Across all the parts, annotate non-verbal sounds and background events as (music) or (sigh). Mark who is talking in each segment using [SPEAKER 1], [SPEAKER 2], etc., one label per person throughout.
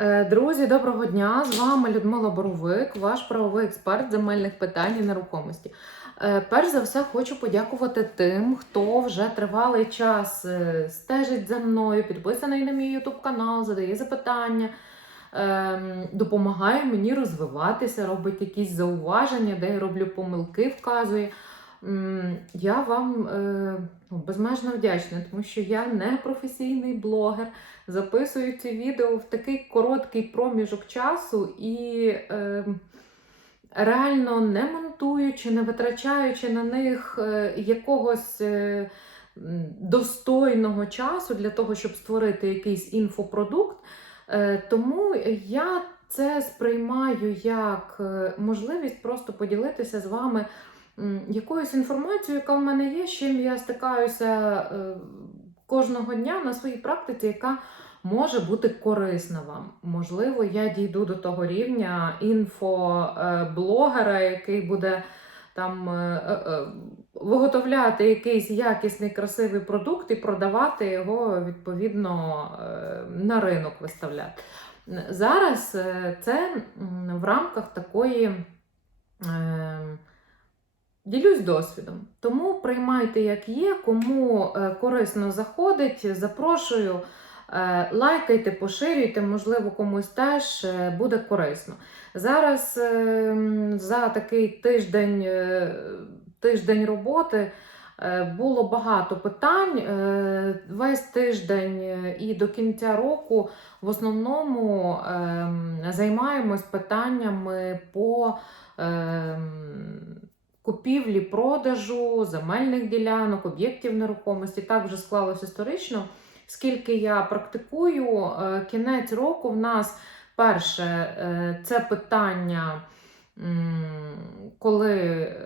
[SPEAKER 1] Е, Друзі, доброго дня! З вами Людмила Боровик, ваш правовий експерт земельних питань і нерухомості. Е, Перш за все, хочу подякувати тим, хто вже тривалий час е, стежить за мною, підписаний на мій YouTube канал, задає запитання, ем, допомагає мені розвиватися, робить якісь зауваження, де я роблю помилки, вказує. Я вам е, ну, безмежно вдячна, тому що я не професійний блогер записую ці відео в такий короткий проміжок часу і е, реально не монтуючи, не витрачаючи на них е, якогось достойного часу для того, щоб створити якийсь інфопродукт. Тому я це сприймаю як можливість просто поділитися з вами якоюсь інформацією, яка в мене є, з чим я стикаюся е, кожного дня на своїй практиці, яка може бути корисна вам. Можливо, я дійду до того рівня інфоблогера, який буде там е, е, виготовляти якийсь якісний красивий продукт і продавати його відповідно на ринок виставляти. Зараз це в рамках такої. Ділюсь досвідом. Тому приймайте, як є, кому е, корисно заходить, запрошую, е, лайкайте, поширюйте, можливо, комусь теж е, буде корисно. Зараз е, за такий тиждень, тиждень роботи було багато питань. Весь тиждень і до кінця року в основному е, займаємось питаннями по. Купівлі, продажу земельних ділянок, об'єктів нерухомості. Так вже склалось історично. Скільки я практикую, е, кінець року в нас перше е, це питання, коли е,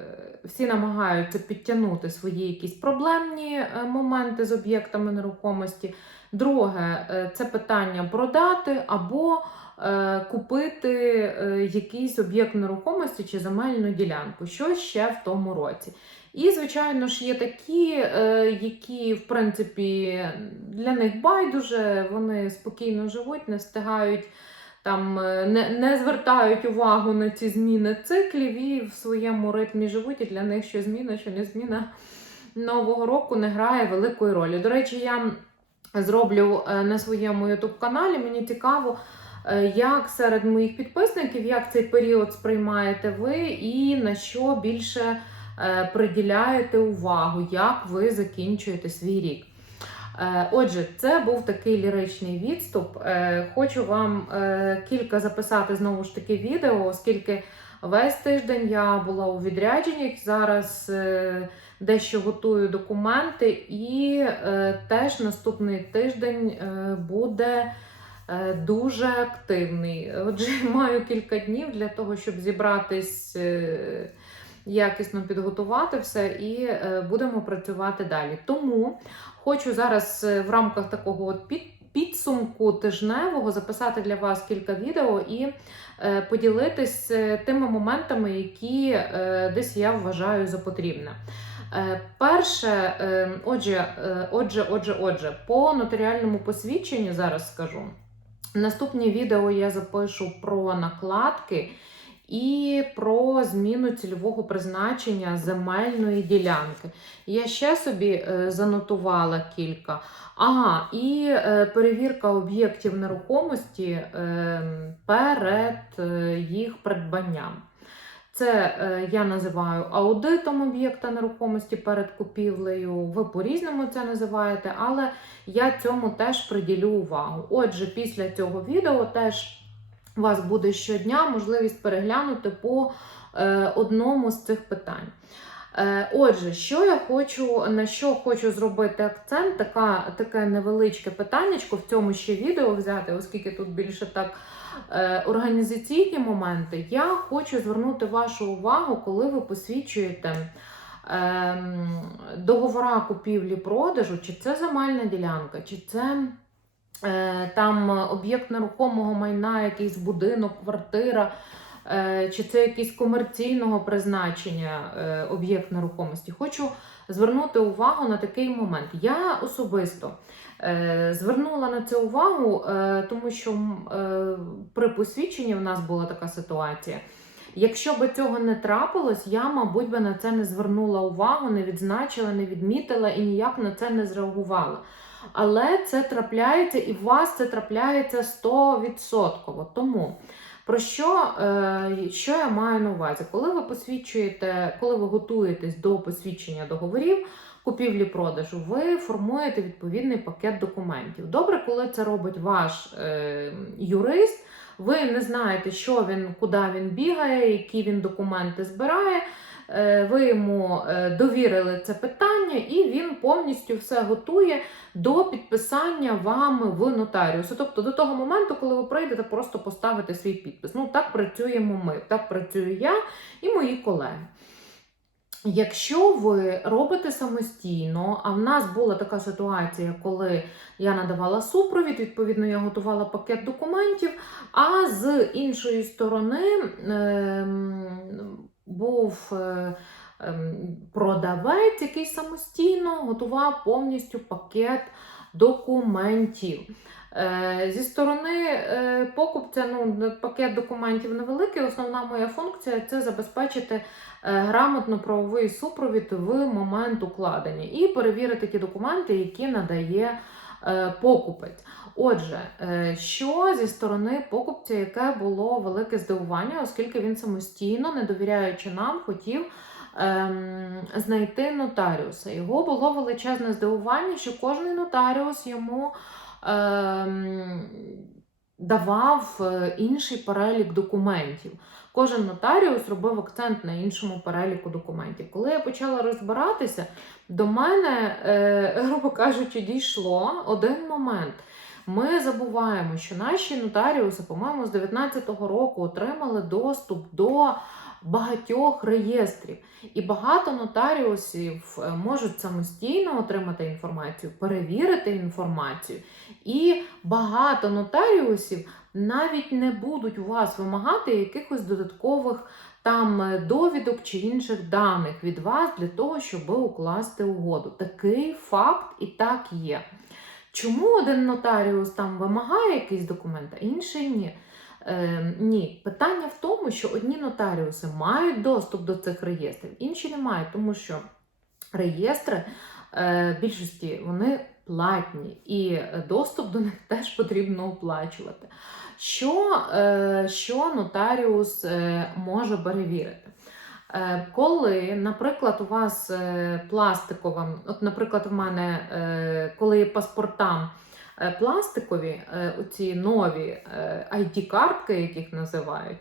[SPEAKER 1] всі намагаються підтягнути свої якісь проблемні моменти з об'єктами нерухомості. Друге, е, це питання продати або е, купити е, якийсь об'єкт нерухомості чи земельну ділянку, що ще в тому році. І, звичайно ж, є такі, які, в принципі, для них байдуже, вони спокійно живуть, не встигають. Там не, не звертають увагу на ці зміни циклів і в своєму ритмі живуть, і для них що зміна, що не зміна нового року не грає великої ролі. До речі, я зроблю е, на своєму youtube каналі. Мені цікаво, е, як серед моїх підписників, як цей період сприймаєте ви, і на що більше е, приділяєте увагу, як ви закінчуєте свій рік. Отже, це був такий ліричний відступ. Хочу вам кілька записати знову ж таки відео, оскільки весь тиждень я була у відрядженні. Зараз дещо готую документи, і е, теж наступний тиждень е, буде е, дуже активний. Отже, (laughs) маю кілька днів для того, щоб зібратись. е, Якісно підготувати все і е, будемо працювати далі. Тому хочу зараз е, в рамках такого от під, підсумку тижневого записати для вас кілька відео і е, поділитись е, тими моментами, які е, десь я вважаю за потрібне. Е, Перше, е, отже, е, отже, отже, отже, по нотаріальному посвідченню зараз скажу. Наступні відео я запишу про накладки і про зміну цільового призначення земельної ділянки. Я ще собі занотувала кілька. Ага, і перевірка об'єктів нерухомості е, перед їх придбанням. Це е, я називаю аудитом об'єкта нерухомості перед купівлею. Ви по-різному це називаєте, але я цьому теж приділю увагу. Отже, після цього відео теж у вас буде щодня можливість переглянути по е, одному з цих питань. Е, Отже, що я хочу, на що хочу зробити акцент, така, таке невеличке питаннячко в цьому ще відео взяти, оскільки тут більше так організаційні моменти. Я хочу звернути вашу увагу, коли ви посвідчуєте ем, договора купівлі-продажу, чи це земельна ділянка, чи це е, там об'єкт нерухомого майна, якийсь будинок, квартира. е, чи це якийсь комерційного призначення е, об'єкт нерухомості. Хочу звернути увагу на такий момент. Я особисто е, звернула на це увагу, е, тому що е, при посвідченні в нас була така ситуація. Якщо би цього не трапилось, я, мабуть, би на це не звернула увагу, не відзначила, не відмітила і ніяк на це не зреагувала. Але це трапляється, і у вас це трапляється 100%. Тому про що, е, що я маю на увазі? Коли ви посвідчуєте, коли ви готуєтесь до посвідчення договорів купівлі-продажу, ви формуєте відповідний пакет документів. Добре, коли це робить ваш е, юрист. Ви не знаєте, що він, куди він бігає, які він документи збирає. Е, Ви йому е, довірили це питання, і він повністю все готує до підписання вами в нотаріусу. Тобто до того моменту, коли ви прийдете, просто поставити свій підпис. Ну так працюємо ми, так працюю я і мої колеги. Якщо ви робите самостійно, а в нас була така ситуація, коли я надавала супровід, відповідно, я готувала пакет документів, а з іншої сторони ем, був е, ем, продавець, який самостійно готував повністю пакет документів. Е, Зі сторони е, покупця, ну, пакет документів невеликий. Основна моя функція це забезпечити грамотно правовий супровід в момент укладення і перевірити ті документи, які надає покупець. Отже, е, що зі сторони покупця, яке було велике здивування, оскільки він самостійно, не довіряючи нам, хотів. ем, Знайти нотаріуса. Його було величезне здивування, що кожен нотаріус йому ем, давав е, інший перелік документів. Кожен нотаріус робив акцент на іншому переліку документів. Коли я почала розбиратися, до мене, е, (laughs) грубо кажучи, дійшло один момент. Ми забуваємо, що наші нотаріуси, по-моєму, з 19-го року отримали доступ до багатьох реєстрів. І багато нотаріусів е, можуть самостійно отримати інформацію, перевірити інформацію. І багато нотаріусів навіть не будуть у вас вимагати якихось додаткових там е, довідок чи інших даних від вас для того, щоб укласти угоду. Такий факт і так є. Чому один нотаріус там вимагає якийсь документ, а інший ні? Е, ні, питання в тому, що одні нотаріуси мають доступ до цих реєстрів, інші не мають, тому що реєстри е, більшості вони платні, і доступ до них (laughs) теж потрібно оплачувати. Що, е, що нотаріус е, може перевірити? Е, Коли, наприклад, у вас е, пластикова, от, наприклад, в мене, е, коли паспортам е, пластикові, е, оці нові е, ID-картки, яких називають,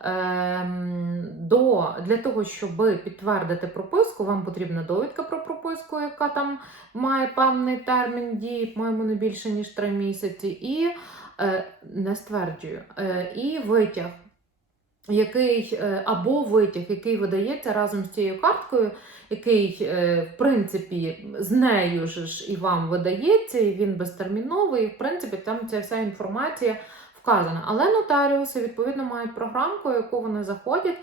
[SPEAKER 1] ем, до, для того, щоб підтвердити прописку, вам потрібна довідка про прописку, яка там має певний термін дії, по-моєму, не більше, ніж 3 місяці, і е, не стверджую, е, і витяг який е, або витяг, який видається разом з цією карткою, який, е, в принципі, з нею ж і вам видається, і він безтерміновий, в принципі там ця вся інформація вказана. Але нотаріуси відповідно мають програмку, яку вони заходять.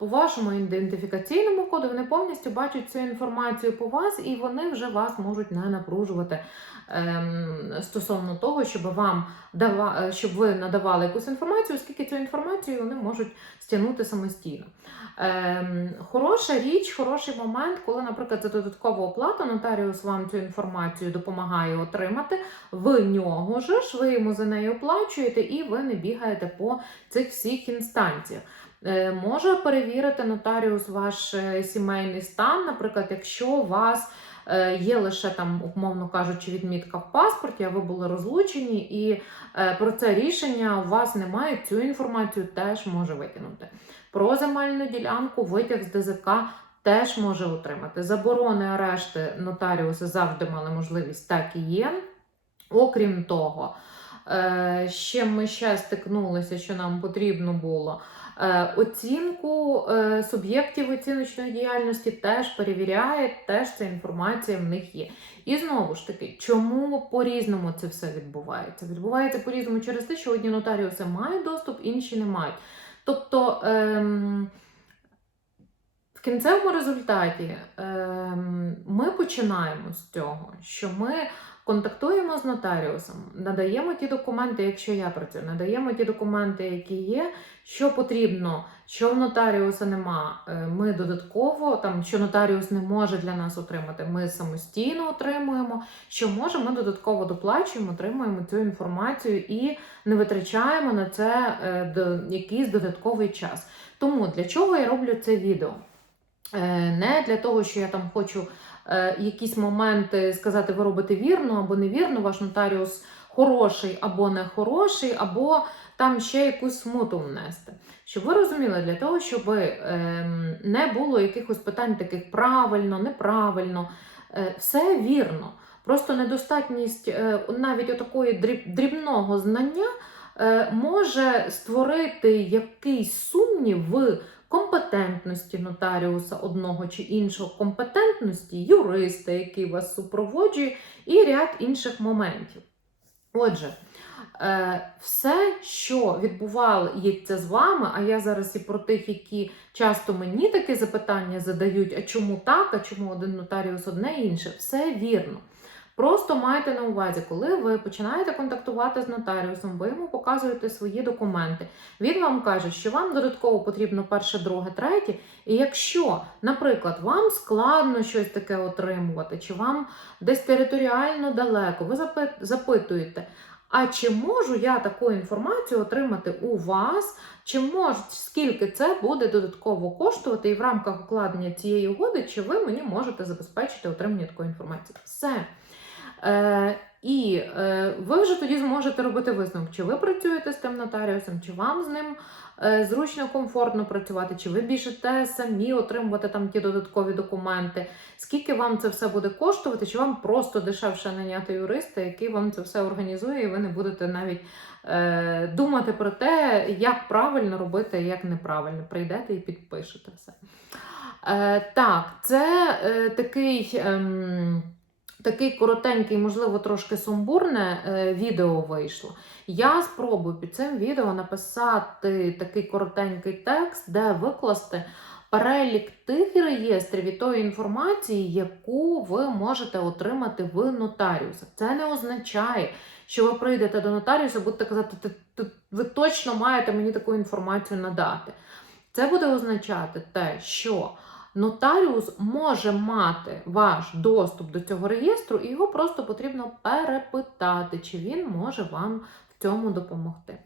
[SPEAKER 1] По вашому ідентифікаційному коду вони повністю бачать цю інформацію по вас, і вони вже вас можуть не напружувати ем, стосовно того, щоб вам дава, щоб ви надавали якусь інформацію, оскільки цю інформацію вони можуть стягнути самостійно. Ем, хороша річ, хороший момент, коли, наприклад, за додаткову оплату нотаріус вам цю інформацію допомагає отримати. В нього ж ви йому за неї оплачуєте, і ви не бігаєте по цих всіх інстанціях. Е, Може перевірити нотаріус ваш е, сімейний стан, наприклад, якщо у вас е, є лише там, умовно кажучи, відмітка в паспорті, а ви були розлучені, і про це рішення у вас немає, цю інформацію теж може витягнути. Про земельну ділянку витяг з ДЗК теж може отримати. Заборони арешти нотаріуси завжди мали можливість, так і є. Окрім того, ще ми ще стикнулися, що нам потрібно було. Е, Оцінку е, суб'єктів оціночної діяльності теж перевіряє, теж ця інформація в них є. І знову ж таки, чому по-різному це все відбувається? Відбувається по-різному через те, що одні нотаріуси мають доступ, інші не мають. Тобто ем, в кінцевому результаті ем, ми починаємо з цього, що ми контактуємо з нотаріусом, надаємо ті документи, якщо я працюю, надаємо ті документи, які є, що потрібно, що в нотаріуса нема. е, Ми додатково, там, що нотаріус не може для нас отримати, ми самостійно отримуємо. Що може, ми додатково доплачуємо, отримуємо цю інформацію і не витрачаємо на це е, якийсь додатковий час. Тому для чого я роблю це відео? Е, Не для того, що я там хочу якісь моменти сказати, ви робите вірно або невірно, ваш нотаріус хороший або не хороший, або там ще якусь смуту внести. Щоб ви розуміли, для того, щоб ем, не було якихось питань таких правильно, неправильно, е, все вірно. Просто недостатність е, навіть отакої дрібного знання е, може створити якийсь сумнів в компетентності нотаріуса одного чи іншого, компетентності юриста, який вас супроводжує, і ряд інших моментів. Отже, е, все, що відбувається з вами, а я зараз і про тих, які часто мені таке запитання задають: а чому так, а чому один нотаріус одне інше, все вірно. Просто майте на увазі, коли ви починаєте контактувати з нотаріусом, ви йому показуєте свої документи. Він вам каже, що вам додатково потрібно перше, друге, третє. І якщо, наприклад, вам складно щось таке отримувати, чи вам десь територіально далеко, ви запитуєте. А чи можу я таку інформацію отримати у вас? Чи мож, скільки це буде додатково коштувати, і в рамках укладення цієї угоди, чи ви мені можете забезпечити отримання такої інформації? Все. Е, і е, ви вже тоді зможете робити висновок, чи ви працюєте з тим нотаріусом, чи вам з ним е, зручно, комфортно працювати, чи ви біжите самі отримувати там ті додаткові документи, скільки вам це все буде коштувати, чи вам просто дешевше наняти юриста, який вам це все організує, і ви не будете навіть думати про те, як правильно робити, як неправильно. Прийдете і підпишете все. Так, це такий. Такий коротенький, можливо, трошки сумбурне е, відео вийшло. Я спробую під цим відео написати такий коротенький текст, де викласти перелік тих реєстрів і тої інформації, яку ви можете отримати в нотаріуса. Це не означає, що ви прийдете до нотаріуса, будете казати, «Ти- ти- ви точно маєте мені таку інформацію надати. Це буде означати те, що нотаріус може мати ваш доступ до цього реєстру, і його просто потрібно перепитати, чи він може вам в цьому допомогти.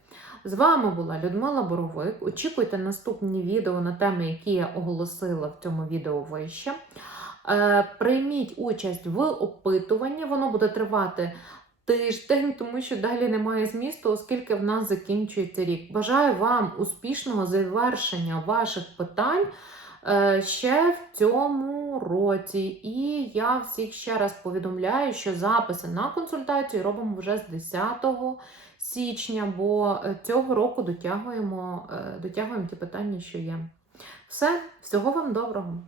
[SPEAKER 1] З вами була Людмила Боровик. Очікуйте наступні відео на теми, які я оголосила в цьому відео вище. Е, Прийміть участь в опитуванні, воно буде тривати. Тиждень, тому що далі немає змісту, оскільки в нас закінчується рік. Бажаю вам успішного завершення ваших питань ще в цьому році. І я всіх ще раз повідомляю, що записи на консультацію робимо вже з 10 січня, бо е, цього року дотягуємо, е, дотягуємо ті питання, що є. Все, всього вам доброго!